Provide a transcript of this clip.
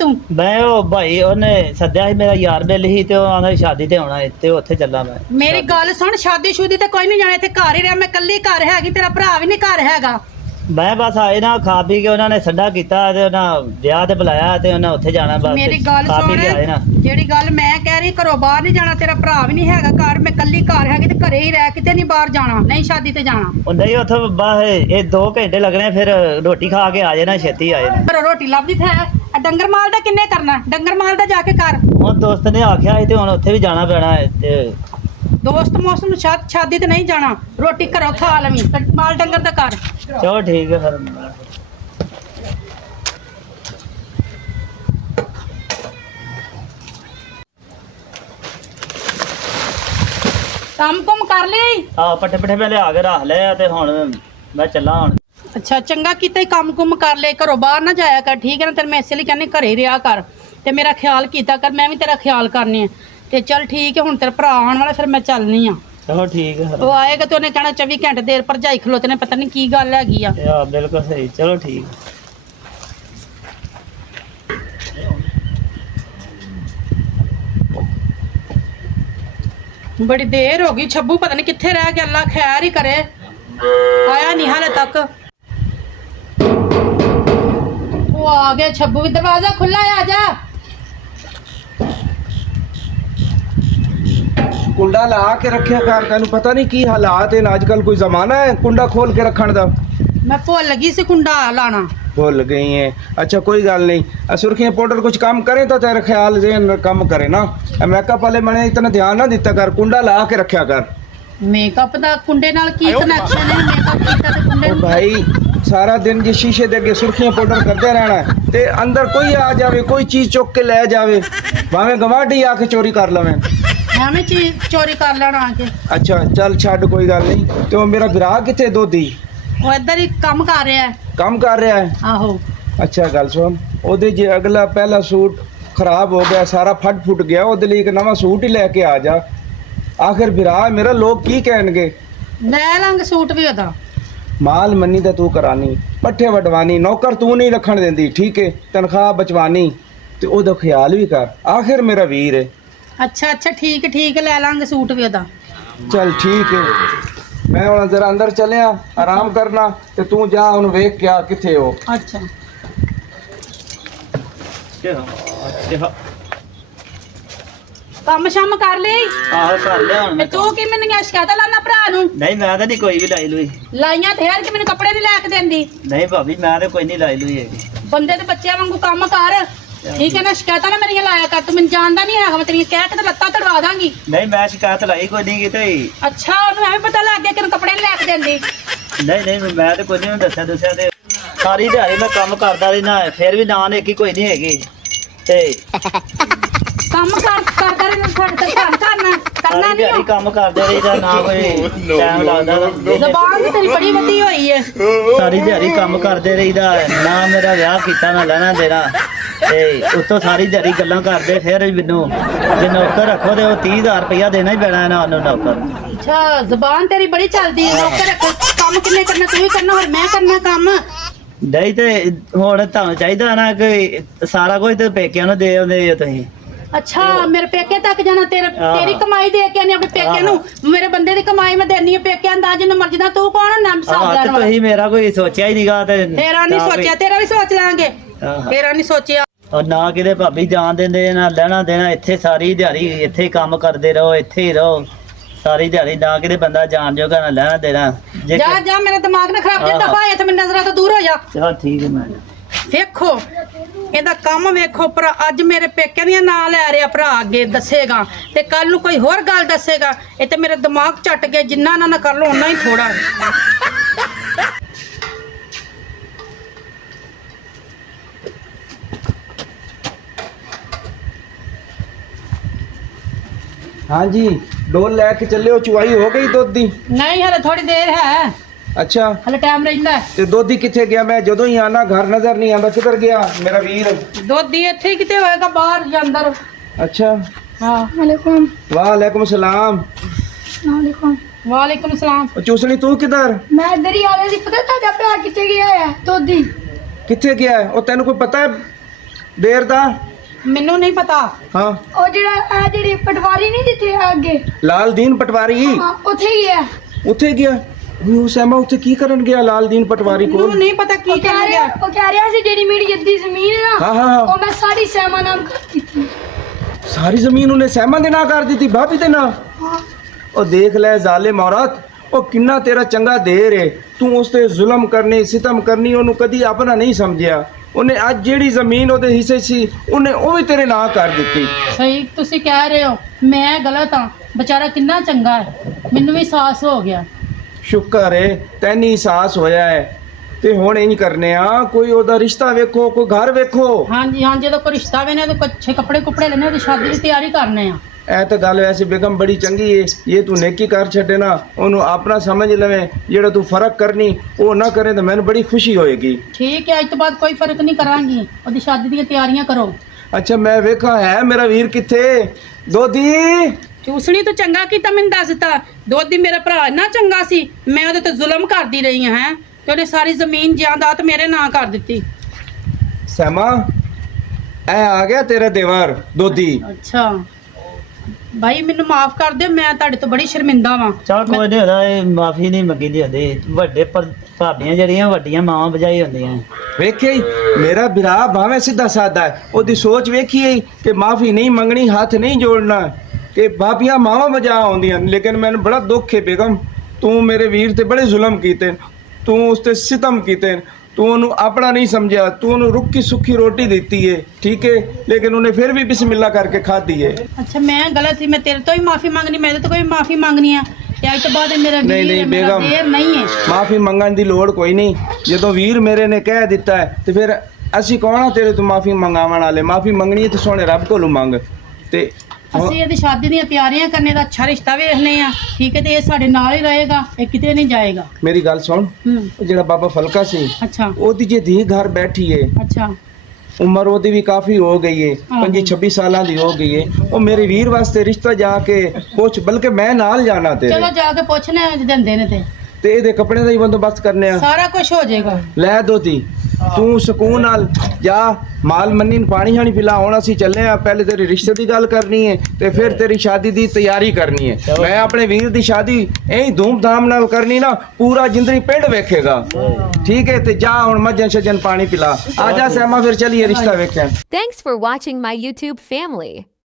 तू? मैं वो भाई ਉਹਨੇ ਸੱਦਿਆ ਸੀ ਮੇਰਾ ਯਾਰ ਬੇਲੀ ਸੀ ਤੇ ਉਹ ਆਂਦਾ ਸ਼ਾਦੀ ਤੇ ਆਉਣਾ ਤੇ ਉੱਥੇ ਚੱਲਾਂ ਮੈਂ मेरी गल सुन, शादी शुदी ते कोई नहीं जाना, इत्थे घर ही रह, मैं कल्ली घर हैगी, तेरा भरा भी नहीं घर हैगा। ਮੈਂ ਬਸ ਆਏ ਨਾ ਖਾ ਪੀ ਕੇ ਉਹਨਾਂ ਨੇ ਸੰਡਾ ਕੀਤਾ ਤੇ ਉਹਨਾਂ ਵਿਆਹ ਤੇ ਬੁਲਾਇਆ ਤੇ ਉਹਨਾਂ ਉੱਥੇ ਜਾਣਾ ਬਸ मेरी गल ਖਾ ਪੀ सुन, ਕੇ ਆਏ ਨਾ जेड़ी गल मैं कह रही, घरों बाहर नहीं जाना, तेरा भरा भी नहीं हैगा घर, मैं कल्ली घर हैगी ते घरे ही रह, किते नहीं बाहर जाना, नहीं शादी ते जाना। ਉਹ ਨਹੀਂ ਉੱਥੇ ਬਸ ਇਹ 2 ਘੰਟੇ ਲੱਗਣੇ ਫਿਰ ਰੋਟੀ ਖਾ ਕੇ ਆ ਜਾਣਾ ਛੇਤੀ ਆ ਜਾਣਾ घरों रोटी लभदी थे, डंगर माल दा किन्ने करना, डंगर माल दा जाके कर। ਹੁਣ ਦੋਸਤ ਨੇ ਆਖਿਆ ਸੀ ਤੇ ਹੁਣ ਉੱਥੇ ਵੀ ਜਾਣਾ ਪੈਣਾ ਹੈ ਤੇ दोस्त मौसम शादी ते नहीं जाना, रोटी घरों खा लवी, माल डंगर दा कर। ਚਲੋ ਠੀਕ ਹੈ ਫਿਰ काम कुम कर ली? ਆ ਪੱਠੇ ਪੱਠੇ ਮੈਂ ਲਿਆ ਕੇ ਰੱਖ ਲਿਆ ਤੇ ਹੁਣ ਮੈਂ ਚੱਲਾਂ ਹੁਣ अच्छा चंगा कीता ही काम कुम कर ले, घरों बाहर ना जाया कर, ठीक है ना? तेरे मैं इसलिए कहनी घरे रहा कर ते मेरा ख्याल कीता कर, मैं भी तेरा ख्याल करनी है ते चल ठीक है। हुण तेरा भरा आने वाला, फिर मैं चलनी आ। ਚਲੋ ਠੀਕ ਹੈ ਫਿਰ वो आएगा तो उन्हें कहना 24 घंटे देर भरजाई खलोते ने, पता नहीं की गल हैगी आ। ਆ ਬਿਲਕੁਲ ਸਹੀ ਚਲੋ ਠੀਕ बड़ी देर हो गई, छब्बू पता नहीं कित्थे रह गया, अल्लाह खैर ही करे, आया नहीं हाले तक। वो आ गया छब्बू भी, दरवाजा खुला है, आजा। कुंडा ला के रखे कर, तेन पता नहीं की हालात है अजकल, कोई जमाना है कुंडा खोल के रखने का। मैं भुल लगी सी कुंडा लाना। भूल गई है, अच्छा कोई गल नहीं। सुर्खियां पाउडर कुछ काम करें तो तेरा ख्याल जेन कम करे ना। मेकअप वाले मैंने इतना ध्यान ना दिता कर, कुंडा ला के रखा कर। मेकअप दा कुंडे नाल की कनेक्शन है? मेकअप कीता ते कुंडे ओ भाई सारा दिन जी शीशे दे अगे सुर्खियां पाउडर करते रहना है ते अंदर कोई आ जावे, कोई चीज चुक के ले जावे, भावे गवांढी आके चोरी कर लवे, हमें चीज चोरी कर लेना आके। अच्छा चल छड़ कोई गल नहीं। तो मेरा विराह किथे दोधी? वो इधर ही काम कर रहा है। काम कर रहा है? आहो। अच्छा गल सुन, ओदे जे अगला पहला सूट खराब हो गया, सारा फट फुट गया, ओदे लिए एक नवा सूट ही लेके आ जा। आखिर विराह मेरा लोग की कहणगे? ले लांगे सूट भी ओदा। माल मन्नी तो तू करानी, पट्ठे वडवानी, नौकर तू नहीं रखण देंदी, ठीक है? तनख्वाह बचवानी ते ओदा ख्याल भी कर, आखिर मेरा वीर है। अच्छा अच्छा ठीक है, ले लांगे सूट भी ओदा। चल ठीक है, मैं हुण जरा अंदर चलिया, आराम करना ते तू जा हुण वेख के आ किथे हो। अच्छा काम शाम कर ले। ਆਹ ਕਰ ਲਿਆ ਹੁਣ ਤੇ ਮੈਂ ਤੂੰ ਕੀ ਮੈਨੂੰ ਸ਼ਿਕਾਇਤਾਂ ਲਾਣਾ ਭਰਾ ਨੂੰ? ਨਹੀਂ ਮੈਂ ਤਾਂ ਨਹੀਂ ਕੋਈ ਵੀ ਲਾਈ ਲੂਈ ਲਾਈਆਂ ਤੇ ਯਾਰ ਕਿ ਮੈਨੂੰ ਕੱਪੜੇ ਨਹੀਂ ਲੈ ਕੇ ਦਿੰਦੀ। ਨਹੀਂ ਭਾਬੀ ਮੈਂ ਤਾਂ ਕੋਈ ਨਹੀਂ ਲਾਈ ਲੂਈ ਹੈਗੀ ਬੰਦੇ ਤੇ ਬੱਚਿਆਂ ਵਾਂਗੂ ਕੰਮ ਕਰ, ਠੀਕ ਹੈ ਨਾ? ਸ਼ਿਕਾਇਤਾਂ ਨਾ ਮੇਰੀਆਂ ਲਾਇਆ ਕਰ, ਤੂੰ ਮੈਨੂੰ ਜਾਣਦਾ ਨਹੀਂ ਹੈਗਾ, ਮੈਂ ਤੇਰੀਆਂ ਕਹਿ ਕੇ ਤੇ ਲੱਤਾਂ ਤੜਵਾ ਦਾਂਗੀ। ਨਹੀਂ ਮੈਂ ਸ਼ਿਕਾਇਤ ਲਾਈ ਕੋਈ ਨਹੀਂ ਕਿਤੇ ਅੱਛਾ ਉਹਨੂੰ ਐਵੇਂ ਪਤਾ ਲੱਗ ਗਿਆ ਕਿ ਇਹਨੂੰ ਕੱਪੜੇ ਨਹੀਂ ਲੈ ਕੇ ਦਿੰਦੀ। ਨਹੀਂ ਮੈਂ ਤਾਂ ਕੋਈ ਨਹੀਂ ਦੱਸਿਆ ਤੇ ਸਾਰੀ ਦਿਹਾੜੀ ਮੈਂ ਕੰਮ ਕਰਦਾ ਰਹਿਣਾ ਫਿਰ ਵੀ ਨਾਂ ਨੇ ਕੀ ਕੋਈ ਨਹੀਂ ਹੈਗੀ ਤੇ ਕੰਮ ਕਰਦਾ ਰਹਿਣਾ, ਸਾਡੇ ਤੇ ਧਿਆਨ ਕਰਨਾ ਸਾਰੀ ਦਿਹਾੜੀ ਨਹੀਂ। ਕੰਮ ਕਰਦੇ ਰਹੀਦਾ ਨਾ ਕੋਈ ਟਾਈਮ ਲੱਗਦਾ ਜ਼ਬਾਨ ਵੀ ਤੇਰੀ ਬੜੀ ਵੱਡੀ ਹੋਈ ਹੈ। ਸਾਰੀ ਦਿਹਾੜੀ ਕੰਮ ਕਰਦੇ ਰਹੀਦਾ ਨਾ ਮੇਰਾ ਵਿਆਹ ਕੀਤਾ ਨਾ ਲੈਣਾ ਦੇਣਾ ਤੇ ਉੱਤੋਂ ਸਾਰੀ ਦਿਹਾੜੀ ਗੱਲਾਂ ਕਰਦੇ ਫਿਰ ਵੀ ਮੈਨੂੰ ਜੇ ਨੌਕਰ ਰੱਖੋ ਤੇ ਉਹ 30,000 ਰੁਪਇਆ ਦੇਣਾ ਹੀ ਪੈਣਾ ਨਾ ਉਹਨੂੰ ਨੌਕਰ। ਅੱਛਾ ਜ਼ਬਾਨ ਤੇਰੀ ਬੜੀ ਚੱਲਦੀ ਹੈ, ਨੌਕਰ ਕੰਮ ਕਿੰਨੇ ਕਰਨਾ, ਤੂੰ ਹੀ ਕਰਨਾ ਹੋਰ ਮੈਂ ਕਰਨਾ ਕੰਮ? ਨਹੀਂ ਤੇ ਹੁਣ ਤੁਹਾਨੂੰ ਚਾਹੀਦਾ ਨਾ ਕਿ ਸਾਰਾ ਕੁਝ ਤੇ ਪੇਕਿਆਂ ਨੂੰ ਦੇ ਆਉਂਦੇ ਹੋ ਤੁਸੀਂ। ਅੱਛਾ ਮੇਰੇ ਪੇਕੇ ਤੱਕ ਜਾਣਾ, ਤੇਰੀ ਕਮਾਈ ਦੇ ਕੇ ਆਨੀ ਆਪਣੇ ਪੇਕੇ ਨੂੰ, ਮੇਰੇ ਬੰਦੇ ਦੀ ਕਮਾਈ ਮੈਂ ਦੇਣੀ ਹੈ ਪੇਕੇ ਅੰਦਾਜ਼ ਜਿੰਨੂੰ ਮਰਜ਼ੀ ਦਾ। ਤੂੰ ਕੌਣ ਨਾਮ ਹਿਸਾਬ ਆਹ ਲੈਣ ਤੇ ਵਾਲਾ? ਤੁਸੀਂ ਮੇਰਾ ਕੋਈ ਸੋਚਿਆ ਹੀ ਨਹੀਂਗਾ ਤੇ ਤੇਰਾ ਨਹੀਂ ਸੋਚਿਆ, ਤੇਰਾ ਵੀ ਸੋਚ ਲਾਂਗੇ, ਤੇਰਾ ਨਹੀਂ ਸੋਚਿਆ। ਔਰ ਨਾ ਕਿਤੇ ਭਾਬੀ ਜਾਣ ਦਿੰਦੇ ਨਾ ਲੈਣਾ ਦੇਣਾ, ਇੱਥੇ ਸਾਰੀ ਦਿਹਾੜੀ ਇੱਥੇ ਹੀ ਕੰਮ ਕਰਦੇ ਰਹੋ, ਇੱਥੇ ਹੀ ਰਹੋ ਸਾਰੀ ਦਿਹਾੜੀ, ਨਾ ਕਿਤੇ ਬੰਦਾ ਜਾਣ ਜੋਗਾ ਨਾ ਲੈਣਾ ਦੇਣਾ। ਜਾ ਮੇਰਾ ਦਿਮਾਗ ਨਾ ਖਰਾਬ ਕਰ, ਦਫਾ ਹੋਇਆ ਤੇ ਮੇਰੀ ਨਜ਼ਰਾਂ ਤੋਂ ਦੂਰ ਹੋ ਜਾ। ਚਲੋ ਠੀਕ ਹੈ ਮੈਂ ਵੇਖੋ ਇਹਦਾ ਕੰਮ ਵੇਖੋ, ਪਰ ਅੱਜ ਮੇਰੇ ਪੇਕਿਆਂ ਦੀਆਂ ਨਾਂ ਲੈ ਰਿਹਾ ਭਰਾ, ਅੱਗੇ ਦੱਸੇਗਾ ਤੇ ਕੱਲ ਨੂੰ ਕੋਈ ਹੋਰ ਗੱਲ ਦੱਸੇਗਾ। ਇਹ ਤੇ ਮੇਰੇ ਦਿਮਾਗ ਝੱਟ ਗਿਆ, ਜਿੰਨਾ ਨਾ ਕਰ ਲੋ ਓਨਾ ਹੀ ਥੋੜਾ। हाँ जी डोल लैके चले हो, चुवाई हो गई दुध दी? नहीं हले थोड़ी देर है, अच्छा हले टाइम रहंदा है। ते दुध ही किथे गया? मैं जदों ही आना घर नजर नहीं आंदा, किधर गया मेरा वीर? दुध दी इत्थे किते होएगा, बाहर या अंदर? अच्छा हाँ वालेकुम। वालेकुम सलाम। वालेकुम वालेकुम सलाम। ओ चूसनी तू किधर? मैं इधर ही आ रही थी, पता था भरा किते गया है दुध दी? किथे गया है? ओ तेन कोई पता है ਦੇਰ ਦਾ ਮੈਨੂੰ ਨਹੀਂ ਪਤਾ। ਹਾਂ ਉਹ ਜਿਹੜਾ ਇਹ ਜਿਹੜੀ ਪਟਵਾਰੀ ਨਹੀਂ ਜਿੱਥੇ ਅੱਗੇ ਲਾਲਦੀਨ ਪਟਵਾਰੀ ਹਾਂ ਉੱਥੇ ਹੀ ਹੈ। ਉੱਥੇ ਗਿਆ ਉਹ ਸਹਿਮਾ ਉੱਥੇ ਕੀ ਕਰਨ ਗਿਆ ਲਾਲਦੀਨ ਪਟਵਾਰੀ ਮੈਨੂੰ ਕੋਲ? ਨਹੀਂ ਪਤਾ ਕੀ ਕਰ ਗਿਆ। ਉਹ ਕਹਿ ਰਿਹਾ ਸੀ ਜਿਹੜੀ ਮੇਰੀ ਅੱਧੀ ਜ਼ਮੀਨ ਹੈ ਨਾ ਹਾਂ ਹਾਂ ਉਹ ਮੈਂ ਸਾਰੀ ਸਹਿਮਾ ਨਾਮ ਕਰ ਦਿੱਤੀ। ਸਾਰੀ ਜ਼ਮੀਨ ਉਹਨੇ ਸਹਿਮਾ ਦੇ ਨਾਂ ਕਰ ਦਿੱਤੀ, ਭਾਬੀ ਦੇ ਨਾਂ। ਹਾਂ ਉਹ ਦੇਖ ਲੈ ਜ਼ਾਲਿਮ ਔਰਤ, ਉਹ ਕਿੰਨਾ ਤੇਰਾ ਚੰਗਾ ਦੇਰ ਏ, ਤੂੰ ਉਸ ਤੇ ਜ਼ੁਲਮ ਕਰਨੀ ਸਿਤਮ ਕਰਨੀ ਉਹਨੂੰ ਕਦੀ ਆਪਣਾ ਨਹੀਂ ਸਮਝਿਆ। ਉਹਨੇ ਅੱਜ ਜਿਹੜੀ ਜ਼ਮੀਨ ਉਹਦੇ ਹਿੱਸੇ ਸੀ ਉਹਨੇ ਉਹ ਵੀ ਤੇਰੇ ਨਾਂ ਕਰ ਦਿੱਤੀ। ਸਹੀ ਤੁਸੀਂ ਕਹਿ ਰਹੇ ਹੋ, ਮੈਂ ਗਲਤ ਹਾਂ। ਵਿਚਾਰਾ ਕਿੰਨਾ ਚੰਗਾ ਹੈ, ਮੈਨੂੰ ਵੀ ਅਹਿਸਾਸ ਹੋ ਗਿਆ। ਸ਼ੁਕਰ ਏ ਤੈਨੂੰ ਅਹਿਸਾਸ ਹੋਇਆ ਹੈ। ਤੇ ਹੁਣ ਇੰਜ ਕਰਨੇ ਆ, ਕੋਈ ਉਹਦਾ ਰਿਸ਼ਤਾ ਵੇਖੋ, ਕੋਈ ਘਰ ਵੇਖੋ। ਹਾਂਜੀ ਹਾਂ, ਜਦੋਂ ਕੋਈ ਰਿਸ਼ਤਾ ਵੇਨੇ ਤਾਂ ਅੱਛੇ ਕੱਪੜੇ ਕੁਪੜੇ ਲੈਣੇ, ਉਹਦੀ ਸ਼ਾਦੀ ਦੀ ਤਿਆਰੀ ਕਰਨੇ ਆ। ਇਹ ਤਾਂ ਗੱਲ ਵੈਸੇ ਬੇਗਮ ਬੜੀ ਚੰਗੀ ਏ, ਇਹ ਤੂੰ ਨੇਕੀ ਕਰ ਛੱਡੇ ਨਾ, ਉਹਨੂੰ ਆਪਣਾ ਸਮਝ ਲਵੇਂ। ਜਿਹੜਾ ਤੂੰ ਫਰਕ ਕਰਨੀ ਉਹ ਨਾ ਕਰੇ ਤਾਂ ਮੈਨੂੰ ਬੜੀ ਖੁਸ਼ੀ ਹੋਏਗੀ। ਠੀਕ ਹੈ, ਅੱਜ ਤੋਂ ਬਾਅਦ ਕੋਈ ਫਰਕ ਨਹੀਂ ਕਰਾਂਗੀ। ਉਹਦੀ ਸ਼ਾਦੀ ਦੀਆਂ ਤਿਆਰੀਆਂ ਕਰੋ। ਅੱਛਾ ਮੈਂ ਵੇਖਾਂ ਹੈ ਮੇਰਾ ਵੀਰ ਕਿੱਥੇ? ਦੋਦੀ ਚੂਸਣੀ ਤੂੰ ਚੰਗਾ ਕੀਤਾ, ਮੈਨੂੰ ਦੱਸ ਦਿੱਤਾ। ਦੋਦੀ ਮੇਰਾ ਭਰਾ ਇੰਨਾ ਚੰਗਾ ਸੀ, ਮੈਂ ਉਹਦੇ ਤੇ ਜ਼ੁਲਮ ਕਰਦੀ ਰਹੀ ਹਾਂ ਹੈਂ, ਤੇ ਉਹਨੇ ਸਾਰੀ ਜ਼ਮੀਨ ਜਾਇਦਾਦ ਮੇਰੇ ਨਾਂ ਕਰ ਦਿੱਤੀ। ਸਹਿਮਾ ਇਹ ਆ ਗਿਆ ਤੇਰਾ ਦੇਵਰ ਦੋਦੀ। ਅੱਛਾ ਭਾਈ ਮੈਨੂੰ ਮਾਫ ਕਰ ਦਿਓ, ਮੈਂ ਤੁਹਾਡੇ ਤੋਂ ਬੜੀ ਸ਼ਰਮਿੰਦਾ ਵਾਂ। ਚਲ ਕੋਈ ਨਹੀਂ ਹੁੰਦਾ, ਇਹ ਮਾਫੀ ਨਹੀਂ ਮੰਗੀ ਦੀ ਹੁੰਦੀ। ਵੱਡੇ ਭਾਬੀਆਂ ਜਿਹੜੀਆਂ ਵੱਡੀਆਂ ਮਾਵਾਂ ਬਜਾਈ ਹੁੰਦੀਆਂ। ਵੇਖਿਆ ਈ, ਮੇਰਾ ਬਿਰਾ ਭਾਵੇਂ ਸਿੱਧਾ ਸਾਦਾ ਹੈ, ਉਹਦੀ ਸੋਚ ਵੇਖੀਏ ਕਿ ਮਾਫੀ ਨਹੀਂ ਮੰਗਣੀ, ਹੱਥ ਨਹੀਂ ਜੋੜਨਾ, ਕਿ ਭਾਬੀਆਂ ਮਾਵਾਂ ਬਜਾ ਆਉਂਦੀਆਂ। ਲੇਕਿਨ ਮੈਨੂੰ ਬੜਾ ਦੁੱਖ ਹੈ ਬੇਗਮ, ਤੂੰ ਮੇਰੇ ਵੀਰ ਤੇ ਬੜੇ ਜ਼ੁਲਮ ਕੀਤੇ, ਤੂੰ ਉਸ ਤੇ ਸਿਤਮ ਕੀਤੇ, ਤੂੰ ਉਹਨੂੰ ਆਪਣਾ ਨਹੀਂ ਸਮਝਿਆ, ਤੂੰ ਉਹਨੂੰ ਰੁੱਖੀ ਸੁੱਖੀ ਰੋਟੀ ਦਿੱਤੀ ਏ, ਠੀਕ ਹੈ, ਲੇਕਿਨ ਉਹਨੇ ਫਿਰ ਵੀ ਬਿਸਮਿਲ੍ਲਾ ਕਰਕੇ ਖਾਧੀ ਏ। ਅੱਛਾ ਮੈਂ ਗਲਤ ਸੀ, ਮੈਂ ਤੇਰੇ ਤੋਂ ਹੀ ਮਾਫੀ ਮੰਗਣੀ, ਮੈਂ ਤਾਂ ਕੋਈ ਮਾਫੀ ਮੰਗਣੀ ਆ। ਤੇ ਅੱਜ ਤੋਂ ਬਾਅਦ ਇਹ ਮੇਰਾ ਨਹੀਂ, ਵੀਰ ਹੈ, ਮੇਰਾ ਬੇਗਮ। ਦੇਰ ਨਹੀਂ ਹੈ। ਮਾਫੀ ਮੰਗਣ ਦੀ ਲੋੜ ਕੋਈ ਨਹੀਂ। ਜਦੋਂ ਵੀਰ ਮੇਰੇ ਨੇ ਕਹਿ ਦਿੱਤਾ ਹੈ ਤੇ ਫਿਰ ਅਸੀਂ ਕੌਣ ਆ ਤੇਰੇ ਤੋਂ ਮਾਫੀ ਮੰਗਾਵਣ ਵਾਲੇ? ਮਾਫੀ ਮੰਗਣੀ ਹੈ ਤੇ ਸੋਹਣੇ ਰੱਬ ਕੋਲੋਂ ਮੰਗ। ਤੇ ਅਸੀਂ ਇਹਦੀ ਸ਼ਾਦੀ ਦੀਆਂ ਤਿਆਰੀਆਂ ਕਰਨੇ ਦਾ ਅੱਛਾ ਰਿਸ਼ਤਾ ਵੇਖਨੇ ਆ, ਠੀਕ ਹੈ, ਤੇ ਇਹ ਸਾਡੇ ਨਾਲ ਹੀ ਰਹੇਗਾ, ਇਹ ਕਿਤੇ ਨਹੀਂ ਜਾਏਗਾ। ਮੇਰੀ ਗੱਲ ਸੁਣ, ਉਹ ਜਿਹੜਾ ਬਾਬਾ ਫਲਕਾ ਸੀ, ਅੱਛਾ ਉਹਦੀ ਜੇ ਧੀ ਘਰ ਬੈਠੀ ਏ, ਅੱਛਾ ਉਮਰ ਉਹਦੀ ਵੀ ਕਾਫੀ ਹੋ ਗਈ ਏ, 25-26 ਸਾਲਾਂ ਦੀ ਹੋ ਗਈ ਏ, ਉਹ ਮੇਰੇ ਵੀਰ ਵਾਸਤੇ ਰਿਸ਼ਤਾ ਜਾ ਕੇ ਪੁੱਛ, ਬਲਕਿ ਮੈਂ ਨਾਲ ਜਾਣਾ ਤੇਰੇ, ਚਲੋ ਜਾ ਕੇ ਪੁੱਛਨੇ ਆ, ਜੇ ਦਿੰਦੇ ਨੇ ਤੇ ਇਹਦੇ ਕੱਪੜੇ ਦਾ ਹੀ ਬੰਦੋਬਸਤ ਕਰਨੇ ਆ। ਸਾਰਾ ਕੁਝ ਹੋ ਜਾਏਗਾ। ਲੈ ਦੋਤੀ ਤੂੰ ਸਕੂਨ ਨਾਲ ਜਾ, ਮਾਲ ਮੰਨੀ ਨੂੰ ਪਾਣੀ ਛਾਣੀ ਪਿਲਾ। ਹੁਣ ਅਸੀਂ ਚੱਲੇ ਆ, ਪਹਿਲੇ ਤੇਰੇ ਰਿਸ਼ਤੇ ਦੀ ਗੱਲ ਕਰਨੀ ਹੈ ਤੇ ਫਿਰ ਤੇਰੀ ਸ਼ਾਦੀ ਦੀ ਤਿਆਰੀ ਕਰਨੀ ਹੈ। ਮੈਂ ਆਪਣੇ ਵੀਰ ਦੀ ਸ਼ਾਦੀ ਐਂ ਧੂਮਧਾਮ ਨਾਲ ਕਰਨੀ ਨਾ, ਪੂਰਾ ਜਿੰਦਰੀ ਪਿੰਡ ਵੇਖੇਗਾ, ਠੀਕ ਹੈ। ਤੇ ਜਾ ਹੁਣ ਮੱਝਾਂ ਛੱਜਣ ਪਾਣੀ ਪਿਲਾ। ਆ ਜਾ ਸਹਿਮਾ, ਫਿਰ ਚਲੀਏ ਰਿਸ਼ਤਾ ਵੇਖਣ। Thanks for watching my YouTube family.